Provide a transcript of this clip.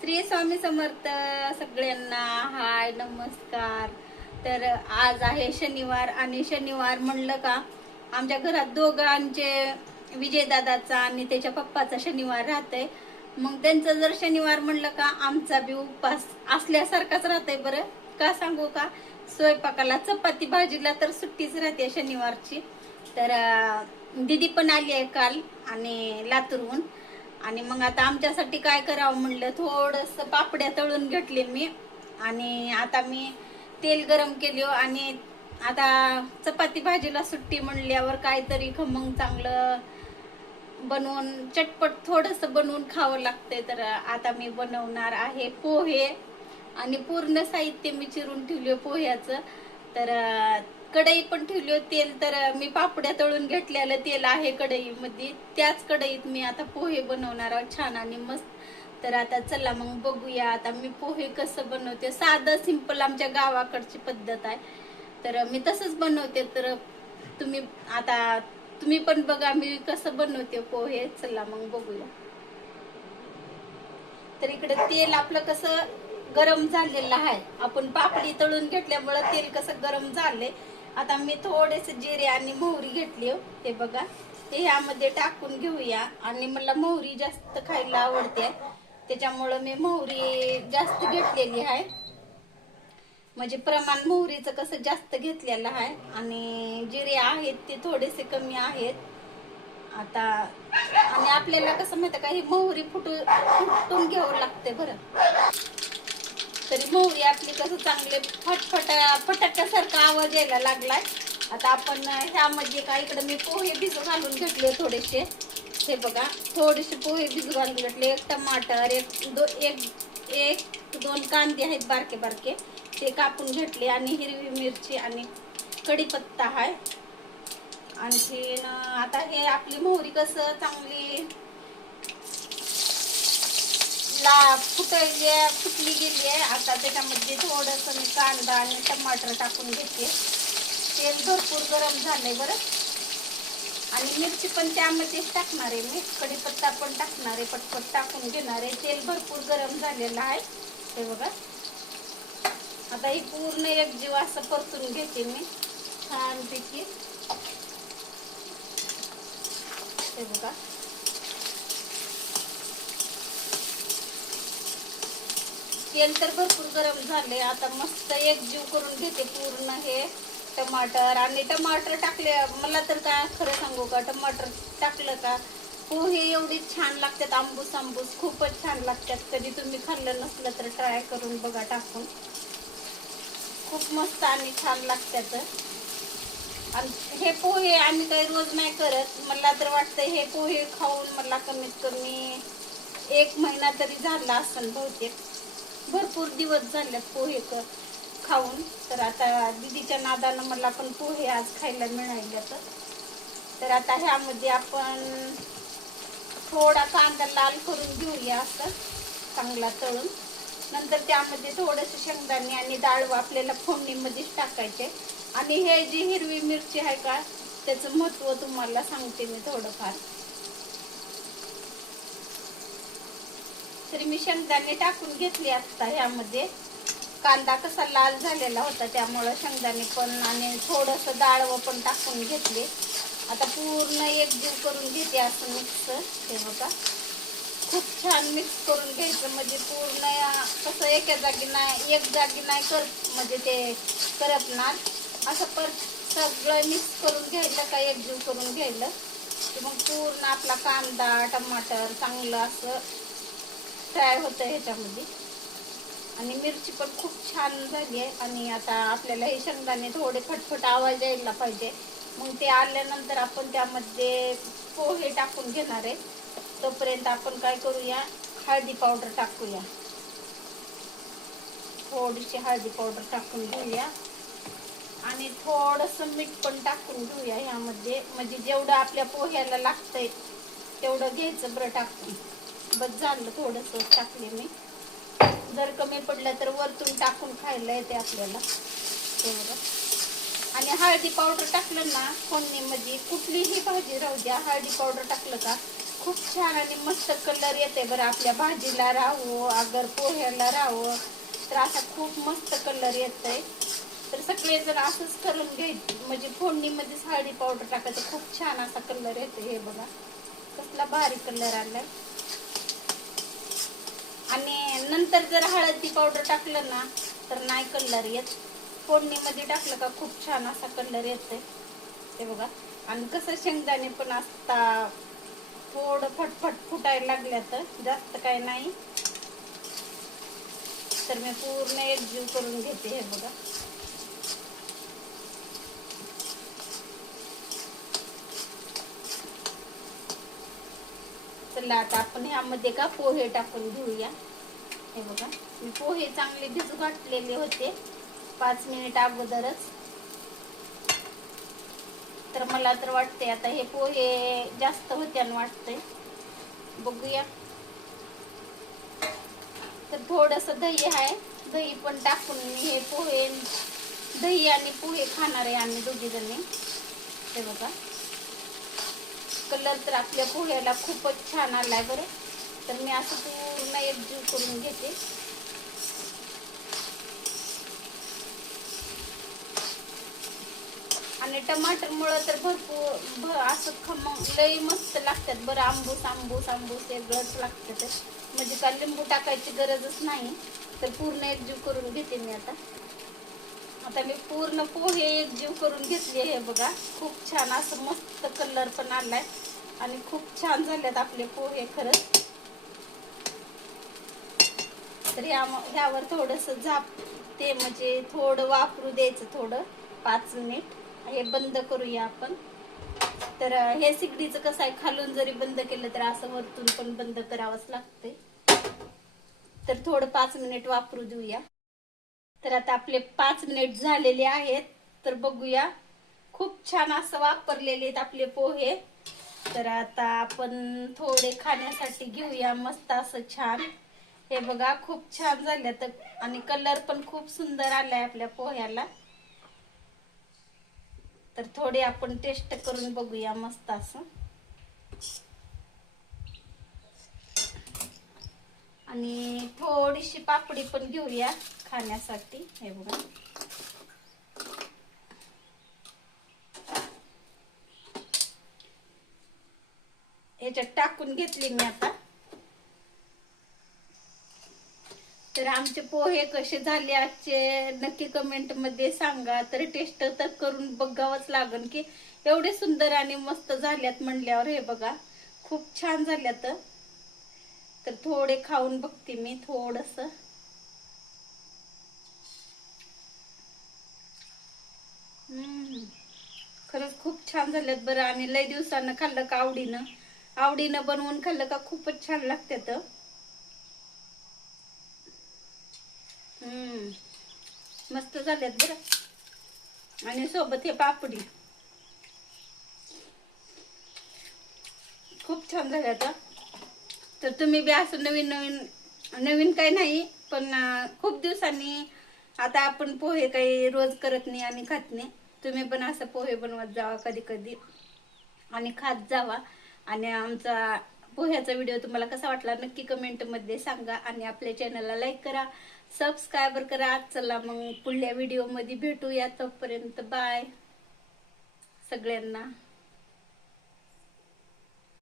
श्री स्वामी समर्थ सगळ्यांना. हाय, नमस्कार. तर आज आहे शनिवार आणि शनिवार म्हणलं का आमच्या घरात दोघांचे, विजयदादाचा आणि त्याच्या पप्पाचा शनिवार राहतंय. मग त्यांचं जर शनिवार म्हणलं का आमचा बी उपवास असल्यासारखाच राहतंय. बरं का सांगू का, स्वयंपाकाला चपाती भाजीला तर सुट्टीच राहते शनिवारची. तर दीदी पण आली आहे काल आणि लातूरहून. आणि मग आता आमच्यासाठी काय करावं म्हणलं, थोडस पापड्या तळून घेतले मी. आणि आता मी तेल गरम केले आणि आता चपाती भाजीला सुट्टी म्हणल्यावर काहीतरी खमंग चांगलं बनवून, चटपट थोडस बनवून खावं लागतंय. तर आता मी बनवणार आहे पोहे. आणि पूर्ण साहित्य मी चिरून ठेवले पोह्याचं. तर कढई पण ठेवली, तेल तर मी पापड्या तळून घेतलेलं तेल आहे कढईमध्ये. त्याच कढईत मी आता पोहे बनवणार आहे छान आणि मस्त. तर आता चला मग बघूया आता मी पोहे कसं बनवते. साधं सिंपल आमच्या गावाकडची पद्धत आहे, तर मी तसंच बनवते. तर तुम्ही पण बघा मी कसं बनवते पोहे. चला मग बघूया. तर इकडे तेल आपलं कसं गरम झालेलं आहे. आपण पापडी तळून घेतल्यामुळे तेल कसं गरम झाले. आता मी थोडेसे जिरे आणि मोहरी घेतली. ते बघा, ते ह्यामध्ये टाकून घेऊया. आणि मला मोहरी जास्त खायला आवडते, त्याच्यामुळं मी मोहरी जास्त घेतलेली आहे. म्हणजे प्रमाण मोहरीचं कसं जास्त घेतलेलं आहे. आणि जिरे आहेत ते थोडेसे कमी आहेत आता. आणि आपल्याला कसं माहिती का, ही मोहरी फुटून घ्यावं लागते बरं. तरी मोहरी आपली कसं चांगले फटाक्यासारखा आवाज यायला लागलाय. आता आपण ह्यामध्ये काय, इकडे मी पोहे भिजू घालून घेतले थोडेसे. हे बघा, थोडेसे पोहे भिजू घालून घेतले. एक टमाटर, एक दोन कांदे आहेत बारके बारके, ते कापून घेतले. आणि हिरवी मिरची आणि कढीपत्ता आहे. आणखीन आता हे आपली मोहरी कसं चांगली फुटली गेली आहे. आता त्याच्यामध्ये थोडस मी कांदा आणि टमाटर टाकून घेते. तेल भरपूर गरम झालंय बरं. आणि मिरची पण त्यामध्येच टाकणार आहे मी, कढीपत्ता पण टाकणार आहे, पटपट टाकून घेणार आहे. तेल भरपूर गरम झालेलं आहे. हे बघा, आता ही पूर्ण एकजीव असं परतून घेते मी छानपैकी. हे बघा, तेल तर भरपूर गरम झाले. आता मस्त एकजीव करून घेते पूर्ण हे टमाटर. आणि टमाटर टाकले, मला तर काय खरं सांगू का, टमाटर टाकलं का पोहे एवढी छान लागतात, आंबूस आंबूस खूपच छान लागतात. कधी तुम्ही खाल्लं नसलं तर ट्राय करून बघा टाकून, खूप मस्त आणि छान लागतात. आणि हे पोहे आम्ही काही रोज नाही करत. मला तर वाटतं हे पोहे खाऊन मला कमीत कमी 1 महिना तरी झाला असेल बहुतेक. भरपूर दिवस झालेत पोहे खाऊन. तर आता दीदीच्या नादानं मला पण पोहे आज खायला मिळाले. तर आता ह्यामध्ये आपण थोडा कांदा लाल करून घेऊया असं चांगला तळून. नंतर त्यामध्ये थोडेसे शेंगदाणे आणि डाळ आपल्याला फोडणीमध्येच टाकायचे. आणि हे जी हिरवी मिरची आहे का, त्याचं महत्त्व तुम्हाला सांगते मी थोडंफार. तरी मी शेंगदाणे टाकून घेतले आता ह्यामध्ये. कांदा कसा लाल झालेला होता त्यामुळं शेंगदाणे पण आणि थोडंसं डाळवं पण टाकून घेतले. आता पूर्ण एकजीव करून घेते असं मिक्स. हे बघा, खूप छान मिक्स करून घ्यायचं. म्हणजे पूर्ण कसं एक जागी नाही म्हणजे ते करपणार असं सगळं मिक्स करून घ्यायला का, एकजीव करून घ्यायला की मग पूर्ण आपला कांदा टमाटर चांगलं असं फ्राय होतं ह्याच्यामध्ये. आणि मिरची पण खूप छान झाली आहे. आणि आता आपल्याला हे शेंगदाणे थोडे फटफट आवाज यायला पाहिजे. मग ते आल्यानंतर आपण त्यामध्ये पोहे टाकून घेणार आहे. तोपर्यंत आपण काय करूया, हळदी पावडर टाकूया. थोडीशी हळदी पावडर टाकून घेऊया. आणि थोडंसं मीठ पण टाकून घेऊया ह्यामध्ये. म्हणजे जेवढं आपल्या पोह्याला लागतंय तेवढं घ्यायचं बरं टाकून. बस झालं, थोडंसं टाकले मी. जर कमी पडलं तर वरतून टाकून खायला येते आपल्याला. आणि हळदी पावडर टाकलं ना फोडणीमध्ये, कुठलीही भाजी राहू द्या, हळदी पावडर टाकलं का खूप छान आणि मस्त कलर येते बरं. आपल्या भाजीला राहावं अगर पोह्याला राहावं तर असा खूप मस्त कलर येतंय. तर सगळेजण असंच करून घ्यायचं, म्हणजे फोडणीमध्ये हळदी पावडर टाकायचं, खूप छान असा कलर येतो. हे बघा कसला भारी कलर आलाय. आणि नंतर जर हळदी पावडर टाकलं ना तर नाही कलर येत. फोडणीमध्ये टाकलं का खूप छान असा कलर येतोय. हे बघा. आणि कसं शेंगदाणे पण असता थोडं फटफट फुटायला लागल्या तर जास्त काय नाही. तर मी पूर्ण एकजीव करून घेते. हे बघा चला आता आपण ह्यामध्ये का पोहे टाकून घेऊया. हे बघा मी पोहे चांगले भिजू घातलेले होते 5 मिनिट अगोदरच. तर मला तर वाटते आता हे पोहे जास्त होते आणि वाटतंय, बघूया. तर थोडस दही आहे, दही पण टाकून हे पोहे, दही आणि पोहे खाणार आहे आम्ही दोघी जणी. हे बघा कलर तर आपल्या पोह्याला खूपच छान आलाय बरं. तर मी असं पूर्ण एकजीव करून घेते. आणि टमाटर मुळे तर भरपूर असं खमंग लई मस्त लागतात बरं. आंबूस आंबूस आंबूस वेगळंच लागतं. म्हणजे का लिंबू टाकायची गरजच नाही. तर पूर्ण एकजीव करून घेते मी आता. आता मी पूर्ण पोहे एकजीव करून घेतले. हे बघा खूप छान असं मस्त कलर पण आलाय आणि खूप छान झालेत आपले पोहे खरंच. तर ह्यावर थोडस झाप ते म्हणजे थोडं वापरू द्यायचं थोडं 5 मिनिट. हे बंद करूया आपण. तर हे सिगडीचं कसं आहे, खालून जरी बंद केलं तर असं वरतून पण बंद करावंच लागते. तर थोडं 5 मिनिट वापरू देऊया. तर आता आपले 5 मिनिट झालेले आहेत. तर बघूया, खूप छान असं वापरलेले आहेत आपले पोहे. तर आता आपण थोडे खाण्यासाठी घेऊया मस्त असं छान. हे बघा खूप छान झाले तर, आणि कलर पण खूप सुंदर आलाय आपल्या पोह्याला. तर थोडे आपण टेस्ट करून बघूया मस्त असं. आणि थोडीशी पापडी पण घेऊया खाण्यासाठी. हे बघा ह्याच्यात टाकून घेतली मी आता. तर आमचे पोहे कसे झाले आजचे नक्की कमेंट मध्ये सांगा. तर टेस्ट तर करून बघावंच लागन की एवढे सुंदर आणि मस्त झाल्यात म्हणल्यावर. हे बघा खूप छान झाल्यात. तर थोडे खाऊन बघते मी थोडस. खरंच खूप छान झाल्यात बरं. आणि लय दिवसानं खाल्लं का आवडीनं आवडीनं बनवून खाल्लं का खूपच छान लागतात. मस्त झाल्यात बरं. आणि सोबत हे पापडी खूप छान झाले आता. तर तुम्ही बी असं नवीन नवीन, नवीन काही नाही पण खूप दिवसांनी आता आपण पोहे काही रोज करत नाही आणि खात नाही. तुम्ही पण असं पोहे बनवत जावा कधी कधी आणि खात जावा. आणि आमचा पोह्याचा व्हिडिओ तुम्हाला कसा वाटला नक्की कमेंट मध्ये सांगा. आणि आपल्या चॅनलला लाईक करा, सबस्क्राईबर करा. चला मग पुढल्या व्हिडिओ मध्ये भेटूया. तोपर्यंत बाय सगळ्यांना.